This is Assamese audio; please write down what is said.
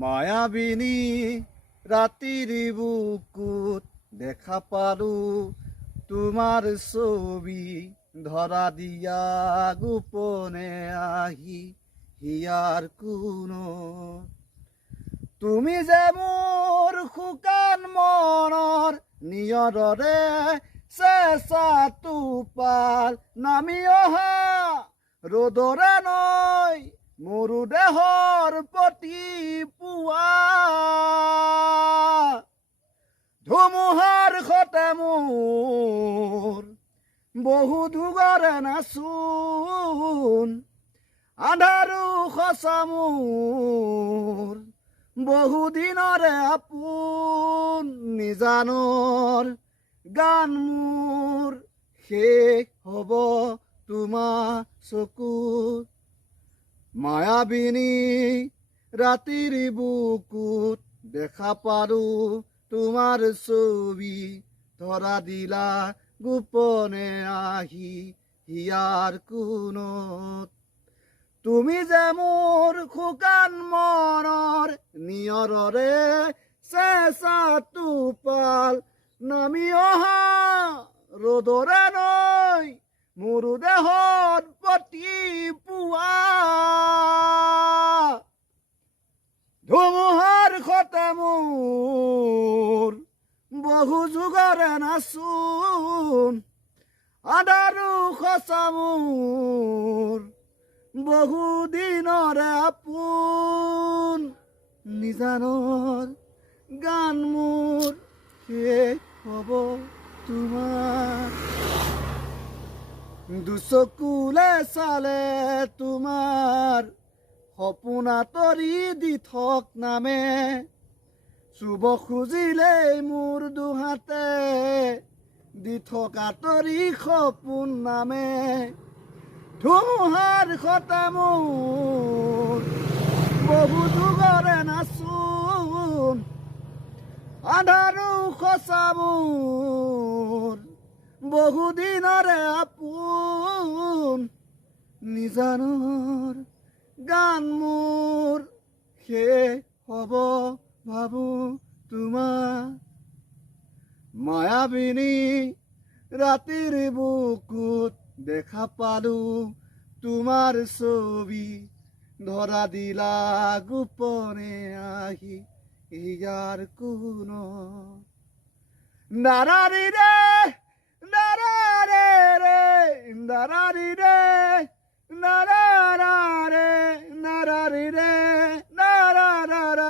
মায়াবিনী ৰাতিৰ বুকুত দেখা পালো তোমাৰ ছবি ধৰা দিয়া গোপনে আহি হিয়াৰ কোনো তুমি যে মোৰ শুকান মনৰ নিয়ৰৰে চেঁচা টোপাল নামি অহা ৰ'দৰে নৈ মোৰো দেহৰ প্ৰতি পুৱা ধুমুহাৰ সতে মোৰ বহু দুগৰে নাচোন আন্ধাৰো সঁচা মোৰ বহুদিনৰে আপোন নিজানৰ গান মোৰ শেষ হ'ব তোমাৰ চকুত মায়াবিনী ৰাতিৰ বুকুত দেখা পালো তোমাৰ ছবি ধৰা দিলা গোপনে আহি হিয়াৰ কোণত তুমি যে মোৰ শুকান মনৰ নিয়ৰৰে চেঁচা টোপাল নামি অহা ৰ'দৰে নৈ মোৰো দেহত প্ৰতি পুৱা ধুমুহাৰ সতে মোৰ বহু যুগৰে নাচোন আন্ধাৰো সঁচা মোৰ বহুদিনৰে আপোন নিজানৰ গান মোৰ শেষ হ'ব তোমাৰ দুচকুলে চালে তোমাৰ সপোন আঁতৰি দি থক নামে চুব খুজিলেই মোৰ দুহাতে দি থক আঁতৰি সপোন নামে ধুমুহাৰ সতে মোৰ বহু যুগৰে নাচোন আন্ধাৰো সঁচা মোৰ বহুদিনৰে আপোন নিজানৰ গান মোৰ শেষ হ'ব ভাবো তোমাৰ মায়াবিনী ৰাতিৰ বুকুত দেখা পালো তোমাৰ ছবি ধৰা দিলা গোপনে আহি ইয়াৰ কোনো নাৰাৰি ৰে নাৰাৰে ৰে নাৰাৰি ৰে নাৰাৰে নাৰাৰি ৰে